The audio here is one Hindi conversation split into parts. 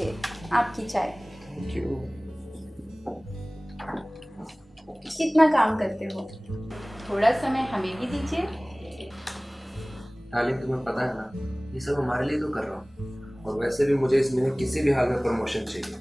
लीजिए आपकी चाय। Thank you. कितना काम करते हो, थोड़ा समय हमें भी दीजिए। डार्लिंग तुम्हें पता है ना, ये सब हमारे लिए तो कर रहा हूँ, और वैसे भी मुझे इस महीने किसी भी हाल में प्रमोशन चाहिए।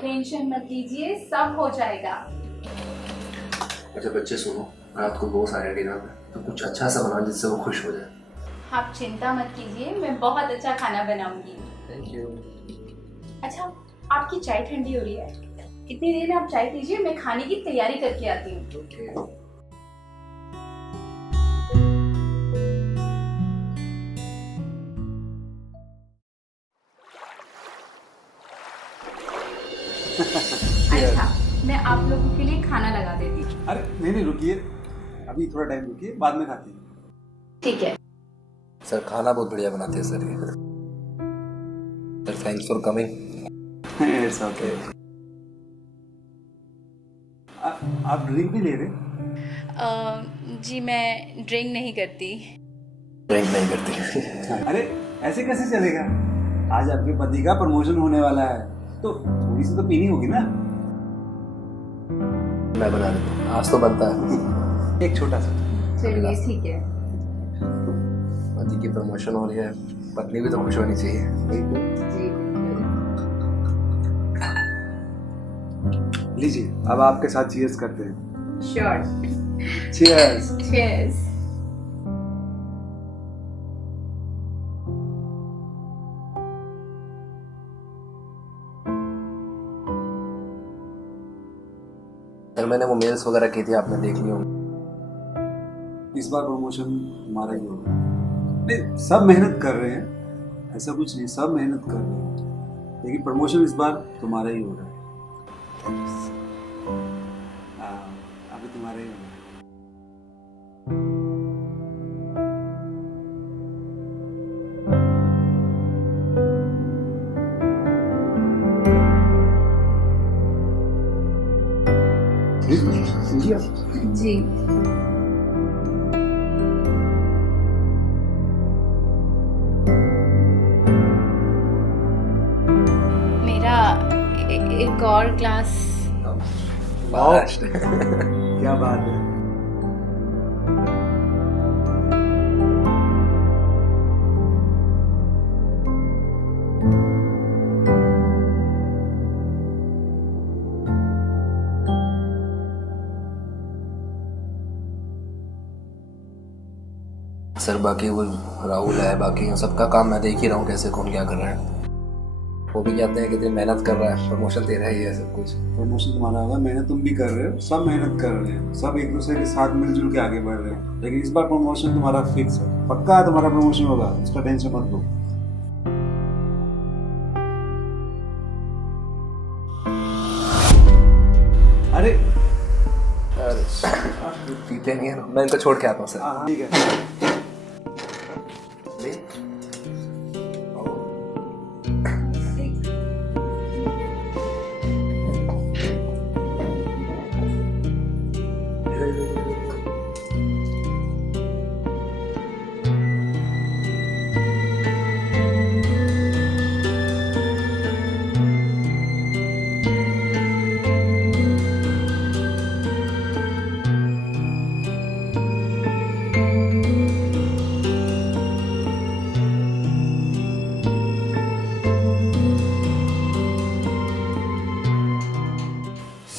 टेंशन मत लीजिए, सब हो जाएगा। अच्छा बच्चे सुनो, रात को बॉस आया डिनर में, तो कुछ अच्छा सा बना जिससे वो खुश हो जाए। आप चिंता मत कीजिए, मैं बहुत अच्छा खाना बनाऊंगी। Thank you. अच्छा, आपकी चाय ठंडी हो रही है, इतनी देर में आप चाय पीजिए, मैं खाने की तैयारी करके आती हूँ। ओके। अच्छा, मैं आप लोगों के लिए खाना लगा देती हूँ। अरे नहीं रुकिए, अभी थोड़ा टाइम रुकिए, बाद में खाते हैं। ठीक है। सर खाना बहुत बढ़िया बनाते हैं सर ये। Sir thanks for coming. It's okay. आप ड्रिंक भी ले रहे? जी मैं ड्रिंक नहीं करती। ड्रिंक नहीं करती। अरे ऐसे कैसे चलेगा? आज आपके पति का प्रमोशन होने वाला है, तो थोड़ी सी तो पीनी होगी ना। मैं बना देता हूँ, आज तो बनता है। एक छोटा सा। चलिए ठीक है। पति की प्रमोशन हो रही है, पत्नी भी तो खुश होनी चाहिए। जी लीजिए, अब आपके साथ चीयर्स करते हैं। श्योर। चीयर्स। चीयर्स। सर मैंने वो मेल्स वगैरह की थी, आपने देख ली होंगी। इस बार प्रमोशन हमारा ही होगा। नहीं, सब मेहनत कर रहे हैं, ऐसा कुछ नहीं, सब मेहनत कर रहे हैं, लेकिन प्रमोशन इस बार तुम्हारा ही हो रहा है। अभी तुम्हारा ही हो रहा है। जी मेरा एक और ग्लास। Bashed. क्या बात है। सर बाकी वो राहुल है, बाकी सबका काम मैं देख ही रहा हूँ कैसे कौन क्या कर रहा है। वो भी कहते हैं कि इतनी मेहनत कर रहा है, प्रमोशन तेरा ही है सब कुछ। प्रमोशन तुम्हारा होगा, मेहनत तुम भी कर रहे हो, सब मेहनत कर रहे हैं, सब एक दूसरे के साथ मिलजुल के आगे बढ़ रहे हैं, लेकिन इस बार प्रमोशन तुम्हारा फिक्स है, पक्का है तुम्हारा प्रमोशन होगा, उसका टेंशन मत लो। अरे पीते नहीं है, मैं इनको छोड़ के आता हूँ सर। हाँ ठीक है। ले।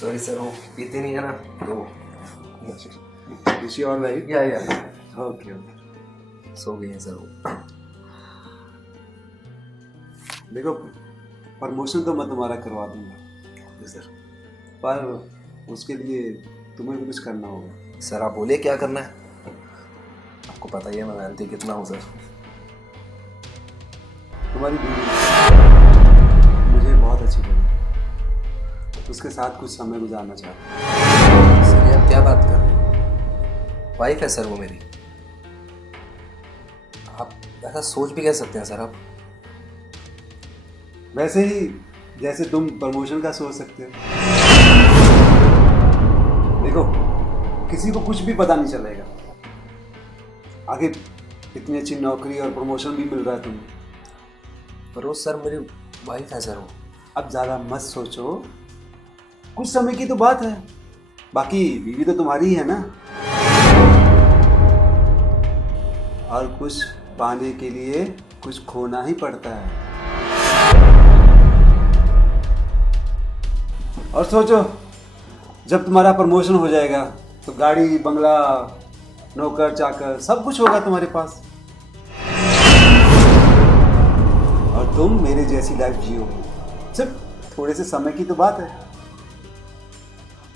सॉरी सर, वो पीते नहीं है ना तो। ऋषि और राइट। या ओके सो गई है सर वो। देखो, प्रमोशन तो मैं तुम्हारा करवा दूंगा सर पर उसके लिए तुम्हें भी कुछ करना होगा। सर आप बोलिए क्या करना है, आपको पता ही है मैं मेहनती कितना हूँ सर। तुम्हारी बीवी मुझे बहुत अच्छी लगी, उसके साथ कुछ समय गुजारना चाहता हूँ। सर ये आप क्या बात कर रहे हैं, वाइफ है सर वो मेरी। आप ऐसा सोच भी कह सकते हैं सर आप। वैसे ही जैसे तुम प्रमोशन का सोच सकते हो। देखो, किसी को कुछ भी पता नहीं चलेगा, आगे इतनी अच्छी नौकरी और प्रमोशन भी मिल रहा है तुम्हें। पर वो सर मेरी वाइफ है सर वो। अब ज़्यादा मत सोचो, कुछ समय की तो बात है, बाकी बीवी तो तुम्हारी ही है ना। और कुछ पाने के लिए कुछ खोना ही पड़ता है। और सोचो, जब तुम्हारा प्रमोशन हो जाएगा तो गाड़ी बंगला नौकर चाकर सब कुछ होगा तुम्हारे पास, और तुम मेरे जैसी लाइफ जियोगे। सिर्फ थोड़े से समय की तो बात है।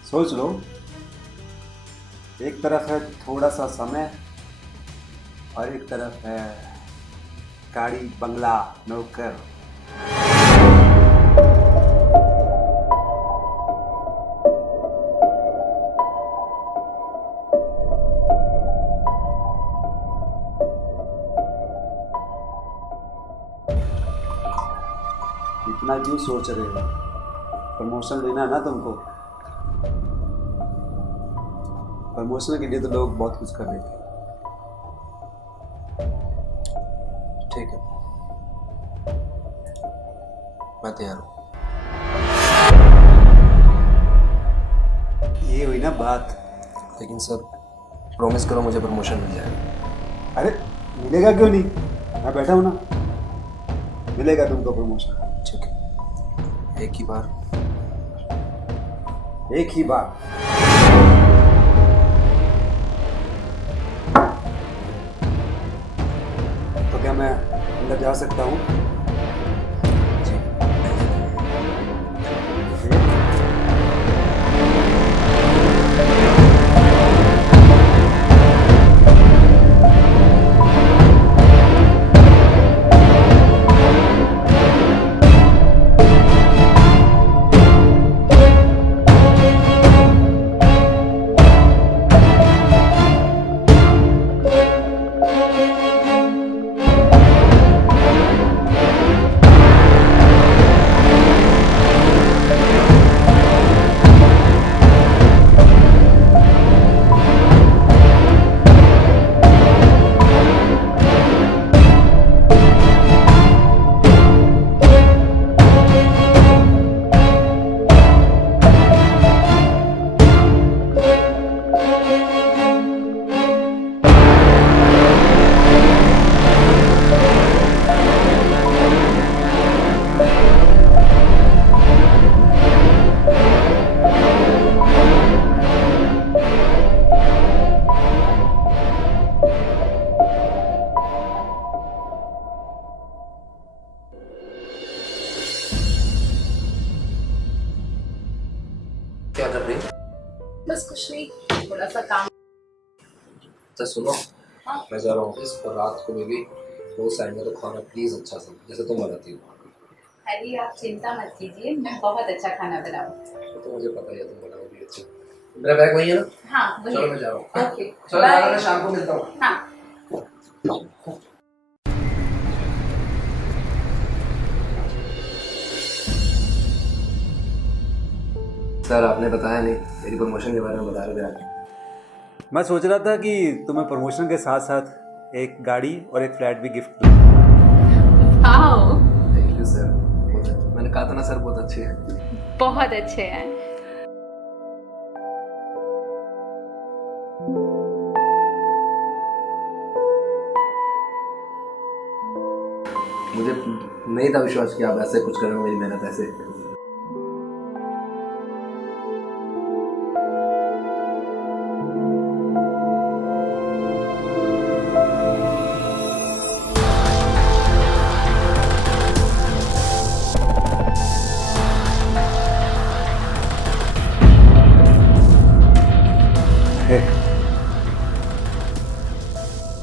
सोच लो, एक तरफ है थोड़ा सा समय और एक तरफ है गाड़ी बंगला नौकर। इतना क्यों सोच रहे हो? प्रमोशन लेना है ना तुमको। प्रमोशन के लिए तो लोग बहुत कुछ कर देते हैं। ठीक है, मैं तैयार हूँ। ये हुई ना बात। लेकिन सर प्रॉमिस करो मुझे प्रमोशन मिल जाएगा। अरे मिलेगा क्यों नहीं, मैं बैठा हूँ ना, मिलेगा तुमको प्रमोशन। ठीक है, एक ही बार। एक ही बार। तो क्या मैं अंदर जा सकता हूँ? जी। क्या कर रही? बस कुछ नहीं, थोड़ा सा काम। तो सुनो, हाँ। मैं जा रहा हूँ ऑफिस पर, रात को बेबी वो साइड में तो खाना प्लीज अच्छा सा जैसे तुम बनाती हो। अरे आप चिंता मत कीजिए, मैं बहुत अच्छा खाना बनाऊँ। तो मुझे पता ही है तुम बनाओगी अच्छा। मेरा बैग वही है ना? हाँ वही। चलो मैं जा रहा हूँ। ओके चलो जा रहा हूँ, मैं शाम को मिलता हूँ। हाँ। सर आपने बताया नहीं, मेरी प्रमोशन के बारे में बता रहे थे आप। मैं सोच रहा था कि तुम्हें प्रमोशन के साथ साथ एक गाड़ी और एक फ्लैट भी गिफ्ट दूँ। वाओ, थैंक यू सर, मैंने कहा था ना सर बहुत अच्छे हैं। बहुत अच्छे हैं। मुझे नहीं था विश्वास कि आप ऐसे कुछ करेंगे मेरी मेहनत ऐसे।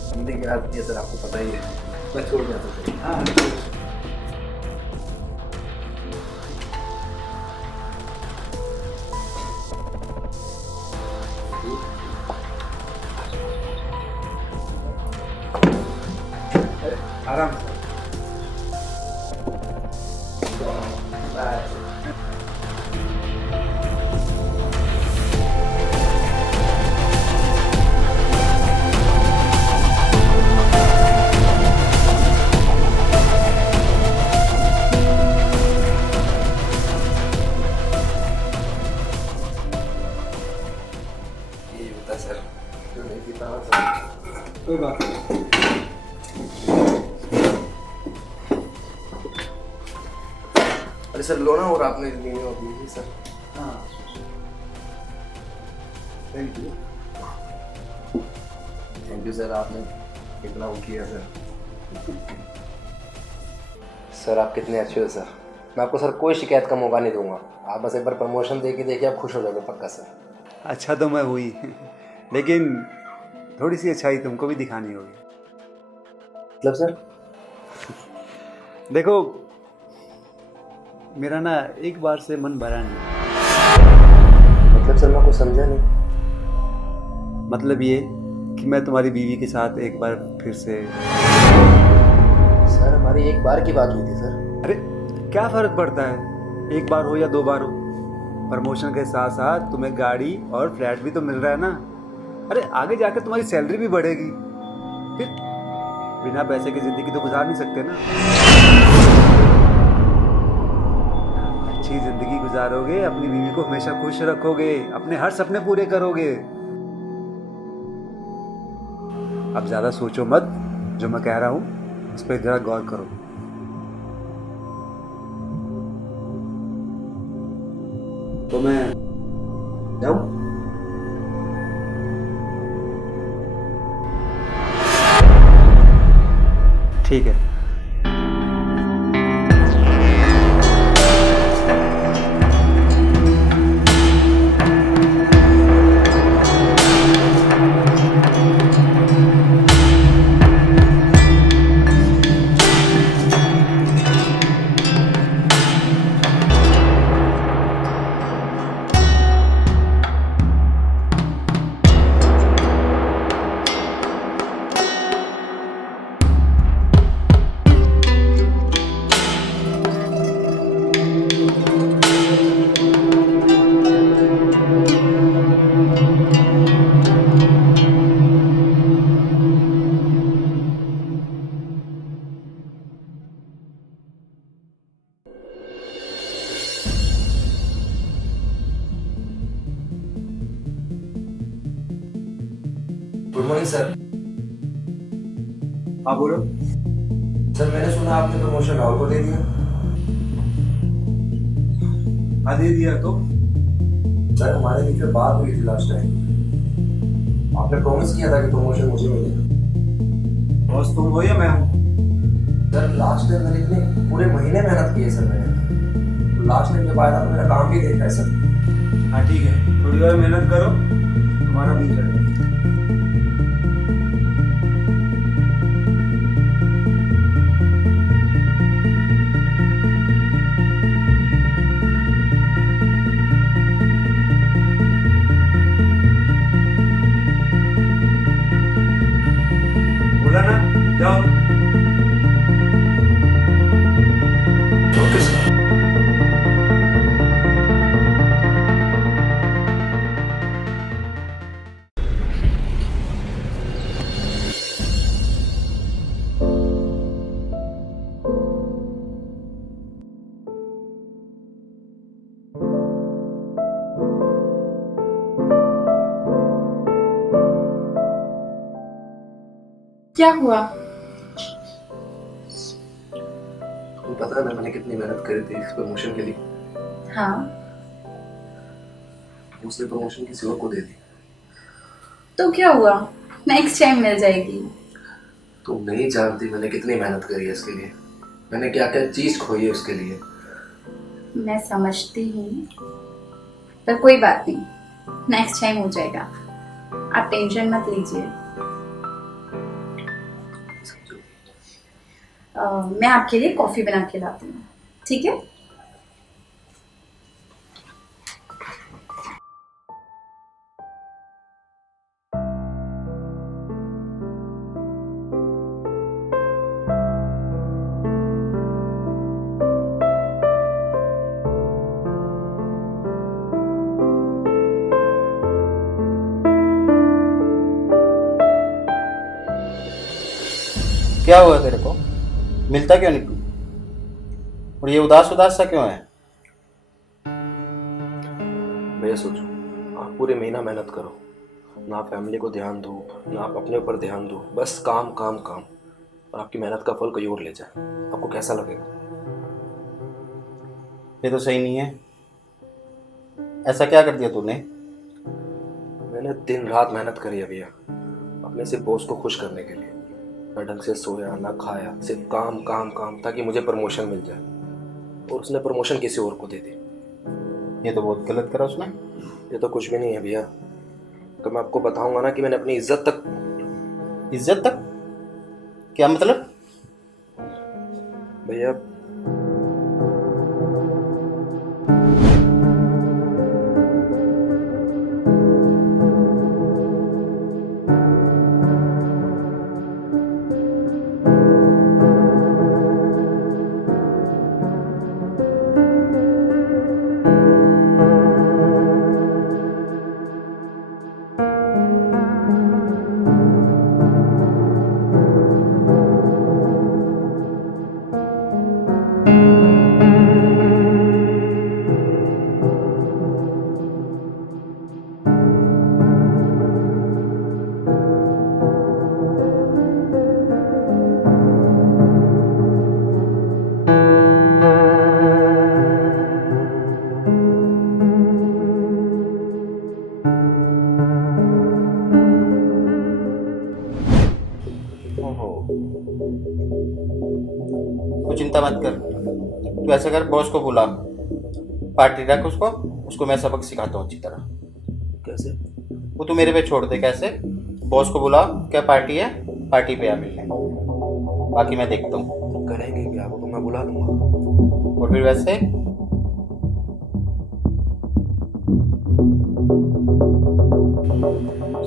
हिंदी की बात नहीं है सर, आपको पता ही है, मैं छोड़ गया था। हाँ। आराम से। कोई बात नहीं। अरे सर लो ना, और आपने लेनी होगी सर। हाँ, thank you. Thank you sir, आपने इतना वो किया सर। सर आप कितने अच्छे हो सर। मैं आपको सर कोई शिकायत का मौका नहीं दूंगा। आप बस एक बार प्रमोशन दे के देखिए, आप खुश हो जाओगे पक्का सर। अच्छा तो मैं हुई, लेकिन थोड़ी सी अच्छाई तुमको भी दिखानी होगी। मतलब सर? देखो, मेरा ना एक बार से मन भरा नहीं। मतलब सर मैं कुछ समझा नहीं। मतलब ये कि मैं तुम्हारी बीवी के साथ एक बार फिर से। सर हमारी एक बार की बात हुई थी सर। अरे क्या फर्क पड़ता है, एक बार हो या 2 बार हो। प्रमोशन के साथ साथ तुम्हें गाड़ी और फ्लैट भी तो मिल रहा है ना। अरे आगे जाकर तुम्हारी सैलरी भी बढ़ेगी। फिर बिना पैसे की जिंदगी तो गुजार नहीं सकते ना। अच्छी जिंदगी गुजारोगे, अपनी बीवी को हमेशा खुश रखोगे, अपने हर सपने पूरे करोगे। अब ज्यादा सोचो मत, जो मैं कह रहा हूँ उस पर जरा गौर करो। तो मैं जाऊं? ठीक है। Good morning sir. हाँ बोलो। सर मैंने सुना आपने प्रमोशन राहुल को दे दिया। हाँ दे दिया। तो सर हमारे बीच में बात हुई थी लास्ट टाइम, आपने प्रॉमिस किया था कि प्रमोशन मुझे मिलेगा। बॉस तुम हो या मैं हूँ? सर लास्ट टाइम मैंने इतने पूरे महीने मेहनत की है सर मैंने, तो लास्ट टाइम जब आया था तो मेरा काम भी देखा है सर। हाँ ठीक है, थोड़ी और मेहनत करो, तुम्हारा भी चलेगा। बोला ना, जाओ। Okay sir. क्या हुआ? तुमको पता है ना मैंने कितनी मेहनत करी थी इस प्रमोशन के लिए। हाँ, उसने प्रमोशन किसी और को दे दी। तो क्या हुआ? नेक्स्ट टाइम मिल जाएगी। तुम नहीं जानती मैंने कितनी मेहनत करी है इसके लिए, मैंने क्या क्या चीज खोई है उसके लिए। मैं समझती हूँ, पर कोई बात नहीं, नेक्स्ट टाइम हो जाएगा। आप टेंशन मत लीजिए। मैं आपके लिए कॉफी बना के लाती हूँ, ठीक है? क्या हुआ तेरे को? मिलता क्यों नहीं तू? और ये उदास उदास सा क्यों है? मैं सोचूं आप पूरे महीना मेहनत करो ना फैमिली को ध्यान दो, ना आप अपने ऊपर ध्यान दो, बस काम काम काम, और आपकी मेहनत का फल कोई और ले जाए, आपको कैसा लगेगा? ये तो सही नहीं है। ऐसा क्या कर दिया तूने? मैंने दिन रात मेहनत करी है भैया, अपने से बॉस को खुश करने के लिए। ना ढंग से सोया ना खाया, सिर्फ काम काम काम, ताकि मुझे प्रमोशन मिल जाए, और उसने प्रमोशन किसी और को दे दी। ये तो बहुत गलत करा उसने। ये तो कुछ भी नहीं है भैया, तो मैं आपको बताऊंगा ना कि मैंने अपनी इज्जत तक। इज्जत तक? क्या मतलब? भैया तू चिंता मत कर, तू ऐसा कर, बॉस को बुला, पार्टी रख उसको मैं सबक सिखाता हूँ अच्छी तरह। कैसे? वो तू मेरे पे छोड़ दे। कैसे? बॉस को बुला, क्या पार्टी है, पार्टी पे आ मिलने, बाकी मैं देखता हूँ। करेंगे क्या, वो तो मैं बुला लूंगा। और फिर वैसे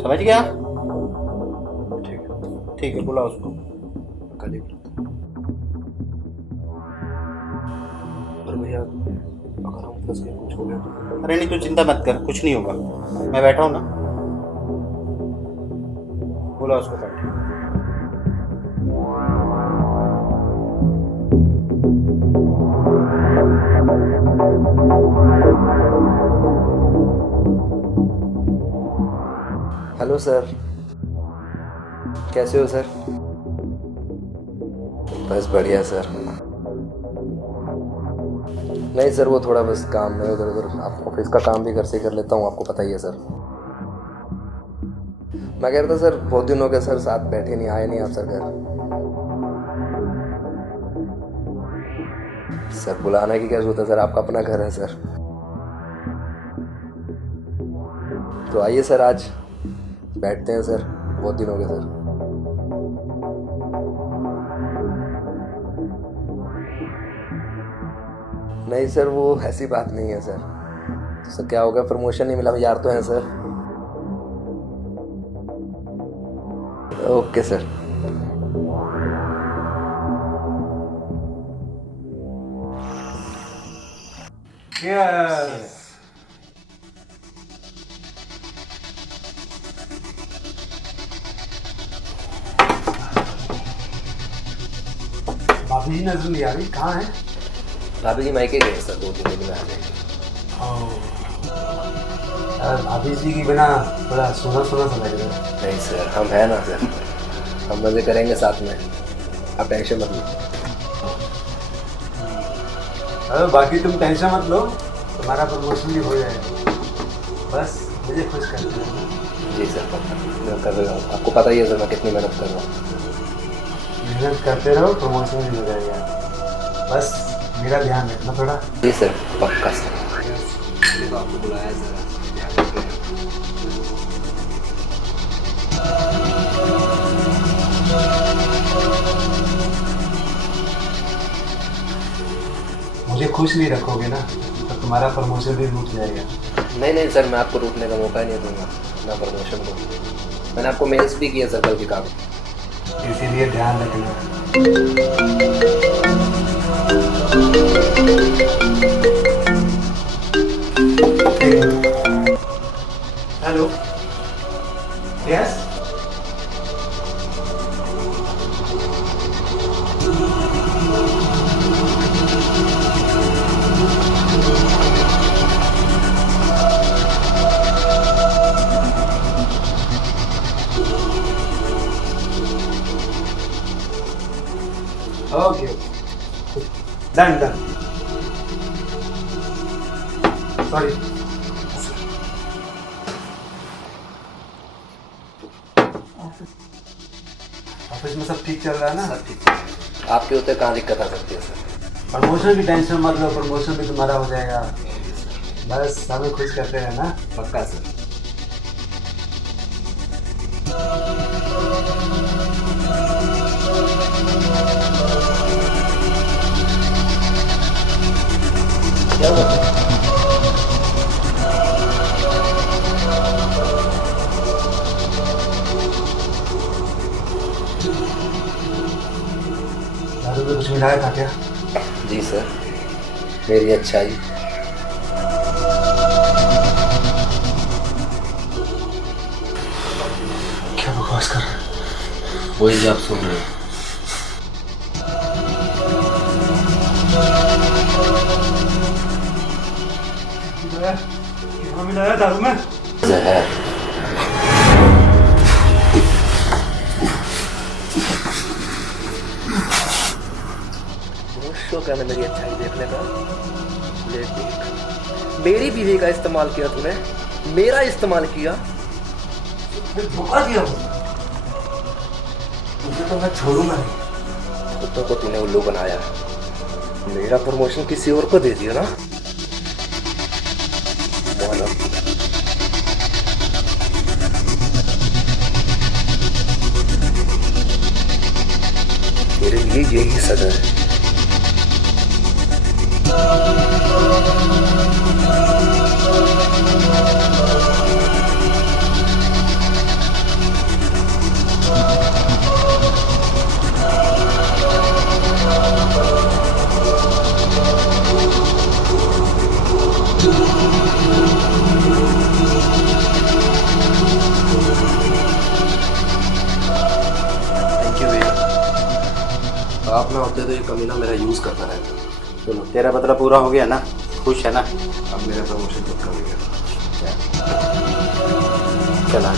समझ गया? ठीक है, बुला उसको। कल ही पर भैया अगर हम फंस गए, कुछ हो गया तो? अरे नहीं, तू चिंता मत कर, कुछ नहीं होगा, मैं बैठा हूँ ना। बुला उसको पार्टी। हेलो सर, कैसे हो सर? बस बढ़िया सर। नहीं सर, वो थोड़ा बस काम में उधर उधर, आप ऑफिस का काम भी घर से कर लेता हूँ, आपको पता ही है सर। मैं कह रहा था सर, बहुत दिन हो गए सर, साथ बैठे नहीं, आए नहीं आप सर घर। सर बुलाने की क्या जरूरत है सर, आपका अपना घर है सर। तो आइए सर, आज बैठते हैं सर, बहुत दिन हो गए सर। नहीं सर, वो ऐसी बात नहीं है सर। तो सर क्या हो गया, प्रमोशन नहीं मिला, यार तो हैं सर। Okay sir. यस। भाभी जी नजर नहीं आ रही, कहाँ है? भाभी जी मायके गए सर, 2-3 दिन में आ जाएंगे। यार भाभी जी की बिना थोड़ा सोना सोना सा लग रहा है। नहीं सर, हम हैं ना सर, हम मज़े करेंगे साथ में, आप टेंशन मत लो। अरे बाकी तुम टेंशन मत लो, तुम्हारा प्रमोशन भी हो जाएगा, बस मुझे खुश कर दो। जी सर, मैं कर रहा हूँ, आपको पता ही है सर मैं कितनी मेहनत कर रहा हूँ। मेहनत करते रहो, प्रमोशन भी हो जाएगा, बस मेरा ध्यान रखना थोड़ा। जी सर, पक्का सर। तो आपको बुलाया सर। मुझे खुश नहीं रखोगे ना तो तुम्हारा प्रमोशन भी रुक जाएगा। नहीं नहीं सर, मैं आपको रोकने का मौका ही नहीं दूंगा, ना प्रमोशन को। मैंने आपको मेल्स भी किया सर कल की काम, इसीलिए ध्यान रखना। Hello, yes. Done done. Sorry. Office में सब ठीक चल रहा है ना? सब ठीक है। आपके होते कहाँ दिक्कत आ सकती है सर? प्रमोशन की टेंशन मत लो, प्रमोशन भी तुम्हारा हो जाएगा। बस हमें खुश करते रहना। पक्का सर। क्या हुआ? दारू में कुछ मिलाया था क्या? जी सर, मेरी अच्छाई। क्या बकवास कर रहे हो? वही जो आप सुन रहे हो। क्या मिलाया दारू में? जहर। शौक है मेरी अच्छाई देखने का, लेकिन मेरी बीवी का इस्तेमाल किया तूने, मेरा इस्तेमाल किया। धोखा दिया मुझे, तो मैं छोड़ूंगा नहीं। कुत्तों को तूने उल्लू बनाया, मेरा प्रमोशन किसी और को दे दिया ना। बोलो। तेरे लिए यही सजा है। आप ना होते तो ये कमीना मेरा यूज करता रहता। चलो तेरा बदला पूरा हो गया ना, खुश है ना? अब मेरा प्रमोशन पक्का हो गया। चला